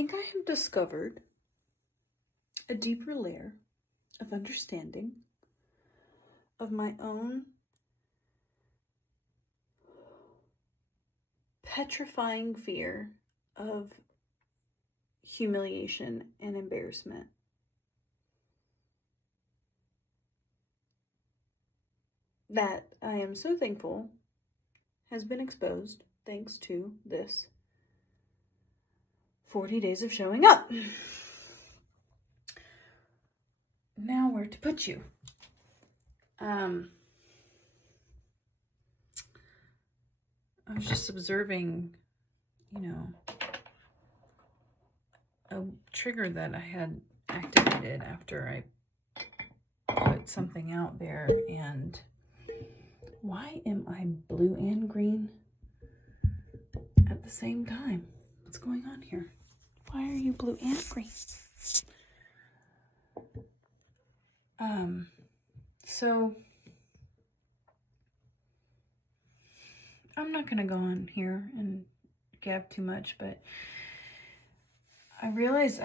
think I have discovered a deeper layer of understanding of my own petrifying fear of humiliation and embarrassment. That I am so thankful has been exposed thanks to this 40 days of showing up. Now where to put you? I was just observing, a trigger that I had activated after I put something out there. And why am I blue and green at the same time? What's going on here? Why are you blue and green? So I'm not gonna go on here and gab too much, but I realize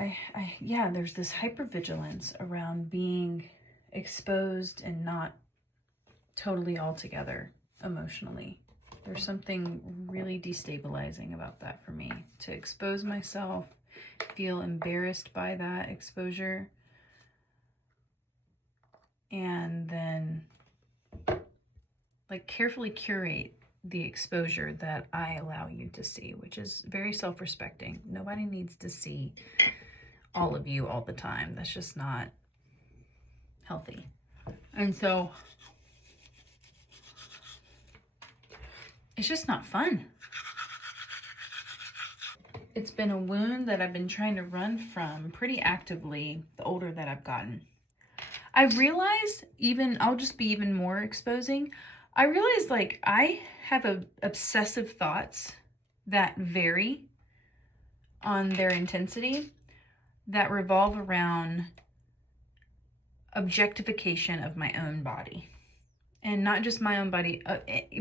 there's this hypervigilance around being exposed and not totally all together emotionally. There's something really destabilizing about that for me, to expose myself, feel embarrassed by that exposure, and then carefully curate the exposure that I allow you to see, which is very self-respecting. Nobody needs to see all of you all the time. That's just not healthy. And so it's just not fun. It's been a wound that I've been trying to run from pretty actively the older that I've gotten. I realized, I'll just be even more exposing. I realized I have obsessive thoughts that vary on their intensity, that revolve around objectification of my own body. And not just my own body,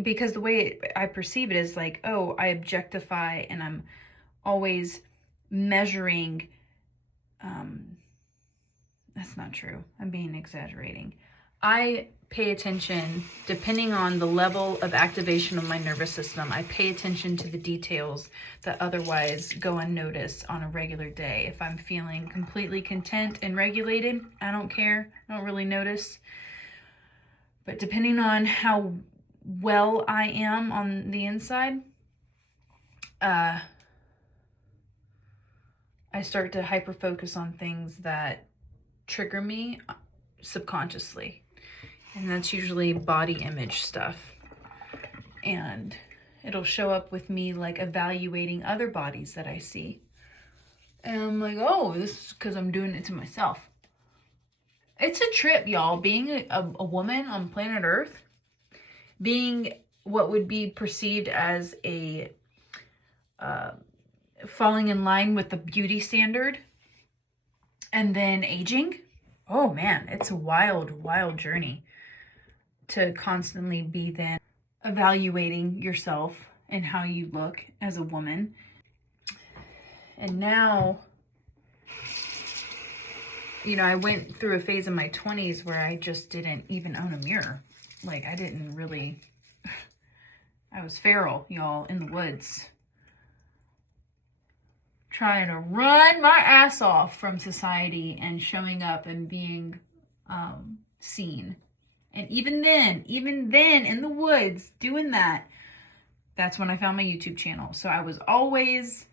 because the way I perceive it is I objectify, and I'm always measuring. That's not true. I'm being exaggerating. I pay attention, depending on the level of activation of my nervous system, I pay attention to the details that otherwise go unnoticed on a regular day. If I'm feeling completely content and regulated, I don't care. I don't really notice. But depending on how well I am on the inside, I start to hyper-focus on things that trigger me subconsciously. And that's usually body image stuff. And it'll show up with me evaluating other bodies that I see. And I'm like, oh, this is because I'm doing it to myself. It's a trip, y'all. Being a woman on planet Earth, being what would be perceived as a falling in line with the beauty standard, and then aging. Oh man, it's a wild, wild journey to constantly be then evaluating yourself and how you look as a woman. And now, I went through a phase in my 20s where I just didn't even own a mirror. I was feral, y'all, in the woods, trying to run my ass off from society and showing up and being seen. And even then in the woods doing that, that's when I found my YouTube channel. So I was always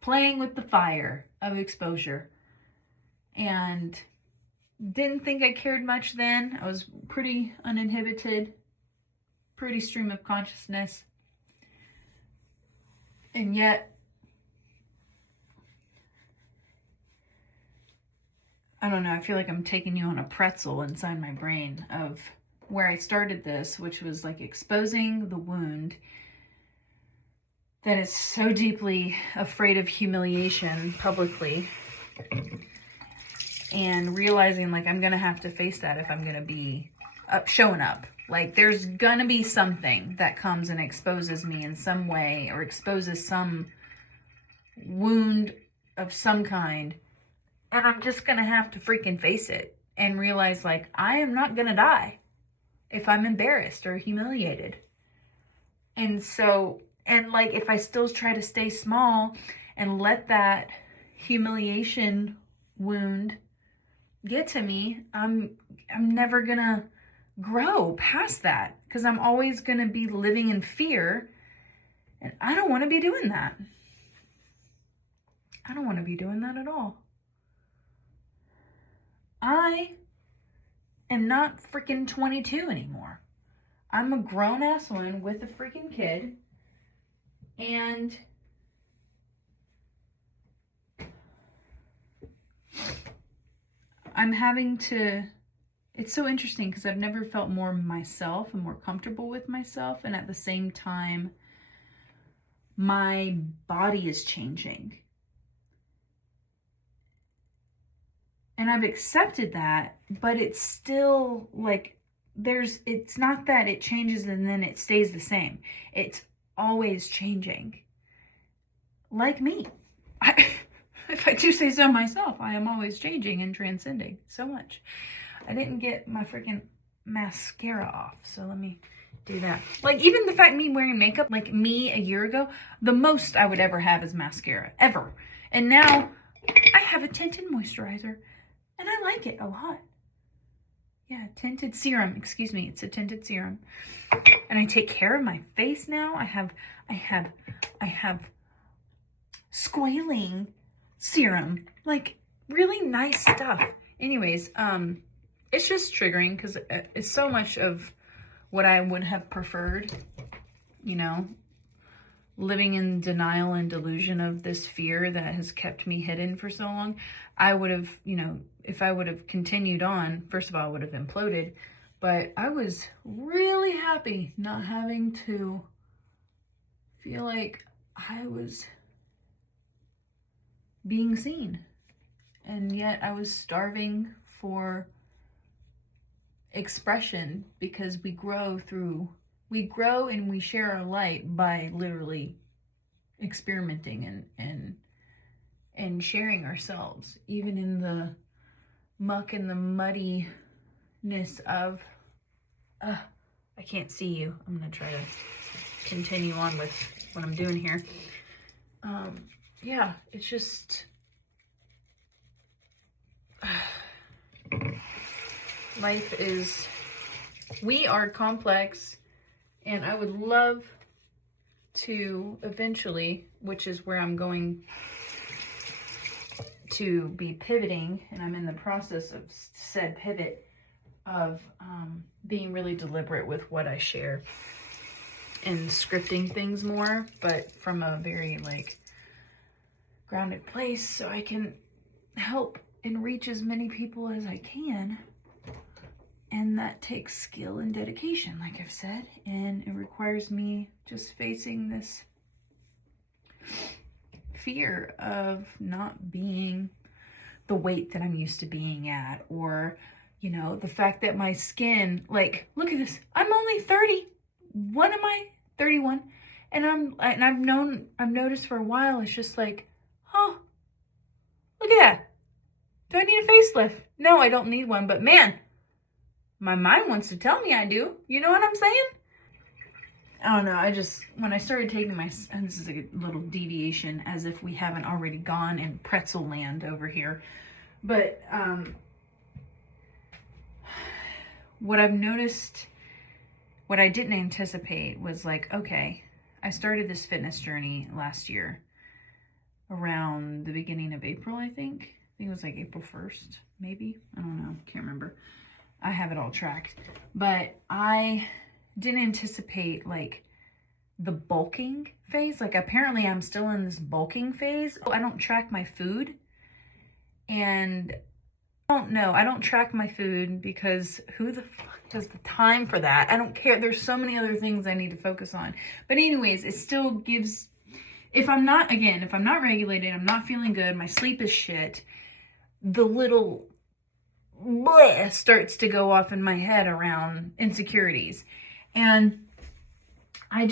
playing with the fire of exposure, and didn't think I cared much then. I was pretty uninhibited, pretty stream of consciousness. And yet, I don't know, I feel like I'm taking you on a pretzel inside my brain of where I started this, which was exposing the wound that is so deeply afraid of humiliation publicly, and realizing I'm going to have to face that if I'm going to be showing up Like, there's gonna be something that comes and exposes me in some way, or exposes some wound of some kind. And I'm just gonna have to freaking face it and realize, like, I am not gonna die if I'm embarrassed or humiliated. And so, and like, if I still try to stay small and let that humiliation wound get to me, I'm never gonna grow past that, because I'm always gonna be living in fear, and I don't want to be doing that. I don't want to be doing that at all. I am not freaking 22 anymore. I'm a grown-ass woman with a freaking kid, and I'm having to, it's so interesting because I've never felt more myself and more comfortable with myself, and at the same time, my body is changing. And I've accepted that, but it's still like, it's not that it changes and then it stays the same. It's always changing. Like me. If I do say so myself, I am always changing and transcending so much. I didn't get my freaking mascara off, so let me do that. Like, even the fact me wearing makeup, like me a year ago, the most I would ever have is mascara, ever. And now I have a tinted moisturizer, and I like it a lot. Yeah, tinted serum, excuse me, it's a tinted serum. And I take care of my face now. I have squalane serum, like really nice stuff. Anyways, it's just triggering because it's so much of what I would have preferred, you know, living in denial and delusion of this fear that has kept me hidden for so long. I would have, you know, if I would have continued on, first of all, I would have imploded, but I was really happy not having to feel like I was being seen. And yet I was starving for expression, because we grow and we share our light by literally experimenting and sharing ourselves, even in the muck and the muddiness of, I can't see you. I'm going to try to continue on with what I'm doing here. Yeah, it's just, life is, we are complex, and I would love to eventually, which is where I'm going to be pivoting, and I'm in the process of said pivot of being really deliberate with what I share and scripting things more, but from a very like grounded place, so I can help and reach as many people as I can. And that takes skill and dedication, like I've said, and it requires me just facing this fear of not being the weight that I'm used to being at, or, you know, the fact that my skin, like, look at this, I'm only 30. When am I? 31. And I've noticed for a while, it's just like, oh, look at that. Do I need a facelift? No, I don't need one, but man, my mind wants to tell me I do. You know what I'm saying? I don't know. When I started taking and this is a little deviation, as if we haven't already gone in pretzel land over here. But what I've noticed, what I didn't anticipate was like, okay, I started this fitness journey last year around the beginning of April, I think. I think it was like April 1st, maybe. I don't know. Can't remember. I have it all tracked. But I didn't anticipate like the bulking phase. Like, apparently I'm still in this bulking phase. I don't track my food. And I don't know. I don't track my food because who the fuck has the time for that? I don't care. There's so many other things I need to focus on. But anyways, it still gives, if I'm not regulated, I'm not feeling good, my sleep is shit, the little bleh starts to go off in my head around insecurities. And I'm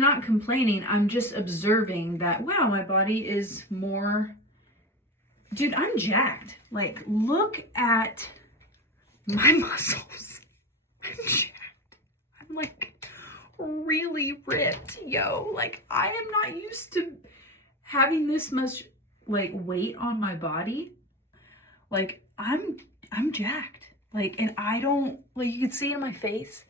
not complaining. I'm just observing that, wow, my body is more, dude, I'm jacked. Like, look at my muscles. I'm jacked. I'm like really ripped, yo. Like, I am not used to having this much like weight on my body. Like, I'm jacked. Like, and I don't, like, you can see it in my face,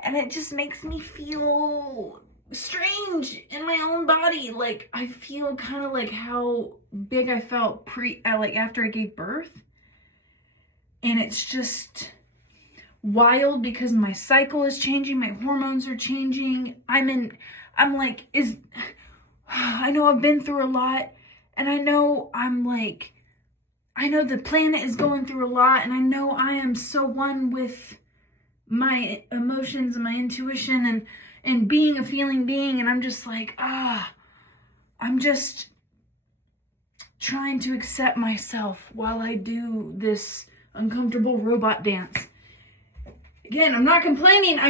and it just makes me feel strange in my own body. Like, I feel kind of like how big I felt like after I gave birth. And it's just wild because my cycle is changing, my hormones are changing. I'm like, I know I've been through a lot, and I know I know the planet is going through a lot, and I know I am so one with my emotions and my intuition and being a feeling being. And I'm just like, I'm just trying to accept myself while I do this uncomfortable robot dance. Again, I'm not complaining.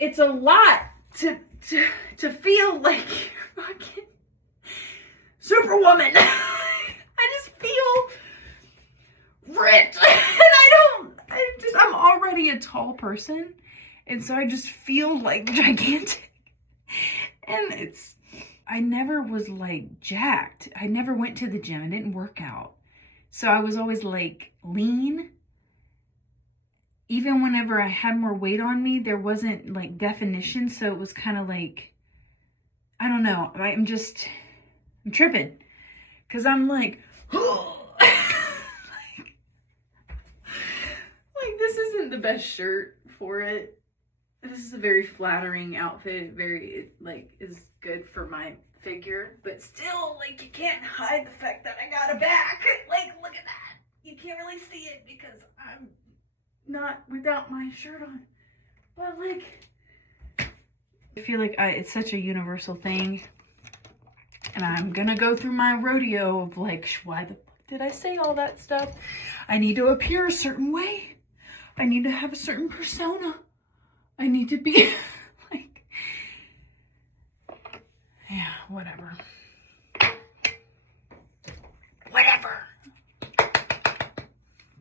It's a lot to feel like fucking Superwoman. I just feel ripped. And I'm already a tall person. And so I just feel like gigantic. And I never was like jacked. I never went to the gym. I didn't work out. So I was always like lean. Even whenever I had more weight on me, there wasn't like definition. So it was kind of like, I don't know. I'm tripping. Cause I'm like, like this isn't the best shirt for it. This is a very flattering outfit. It is good for my figure, but still, like, you can't hide the fact that I got a back. Like, look at that. You can't really see it because I'm not without my shirt on. But like, I feel like it's such a universal thing, and I'm gonna go through my rodeo of like, why the fuck did I say all that stuff? I need to appear a certain way. I need to have a certain persona. I need to be like, yeah, whatever.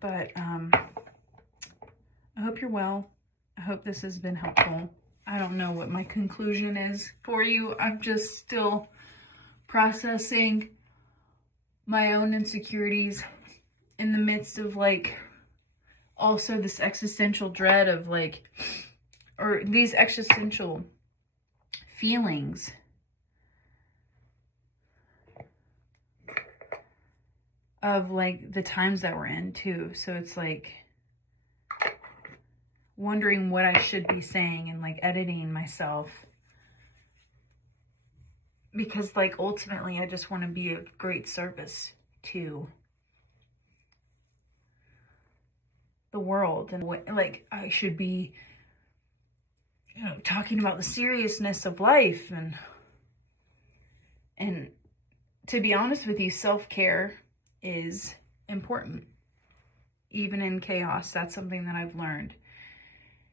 But I hope you're well. I hope this has been helpful. I don't know what my conclusion is for you. I'm just still processing my own insecurities in the midst of like also this existential dread of like, or these existential feelings of like the times that we're in too. So it's like wondering what I should be saying and like editing myself, because like ultimately I just want to be a great service to the world, and what like I should be, you know, talking about the seriousness of life, and to be honest with you, self-care is important. Even in chaos, that's something that I've learned.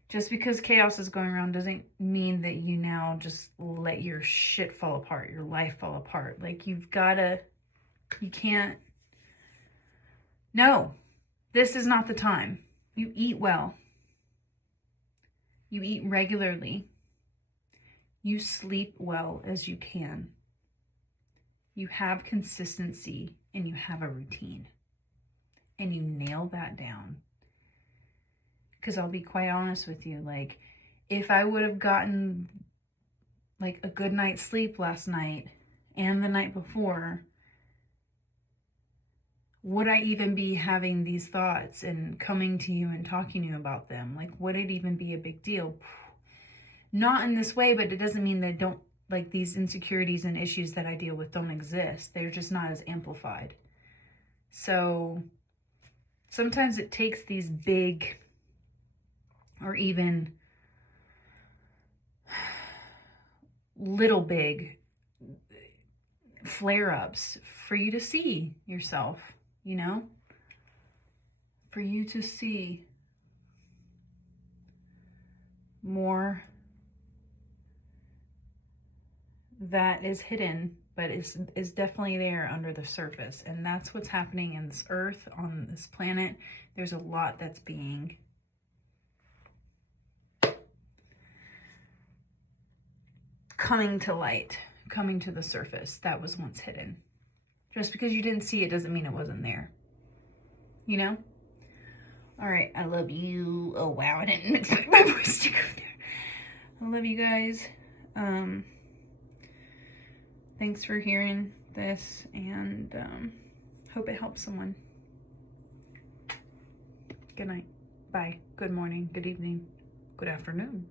Just because chaos is going around doesn't mean that you now just let your shit fall apart, your life fall apart. Like you can't, no, this is not the time. You eat well. You eat regularly. You sleep well as you can. You have consistency and you have a routine. And you nail that down. Because I'll be quite honest with you, like, if I would have gotten like a good night's sleep last night and the night before, would I even be having these thoughts and coming to you and talking to you about them? Like, would it even be a big deal? Not in this way, but it doesn't mean that like these insecurities and issues that I deal with don't exist. They're just not as amplified. So sometimes it takes these big or even little big flare-ups for you to see yourself, you know? for you to see more that is hidden, but is definitely there under the surface. And that's what's happening in this earth, on this planet. There's a lot that's being coming to light, coming to the surface that was once hidden. Just because you didn't see it doesn't mean it wasn't there. You know? All right, I love you. Oh, wow, I didn't expect my voice to go there. I love you guys. Thanks for hearing this, and hope it helps someone. Good night. Bye. Good morning. Good evening. Good afternoon.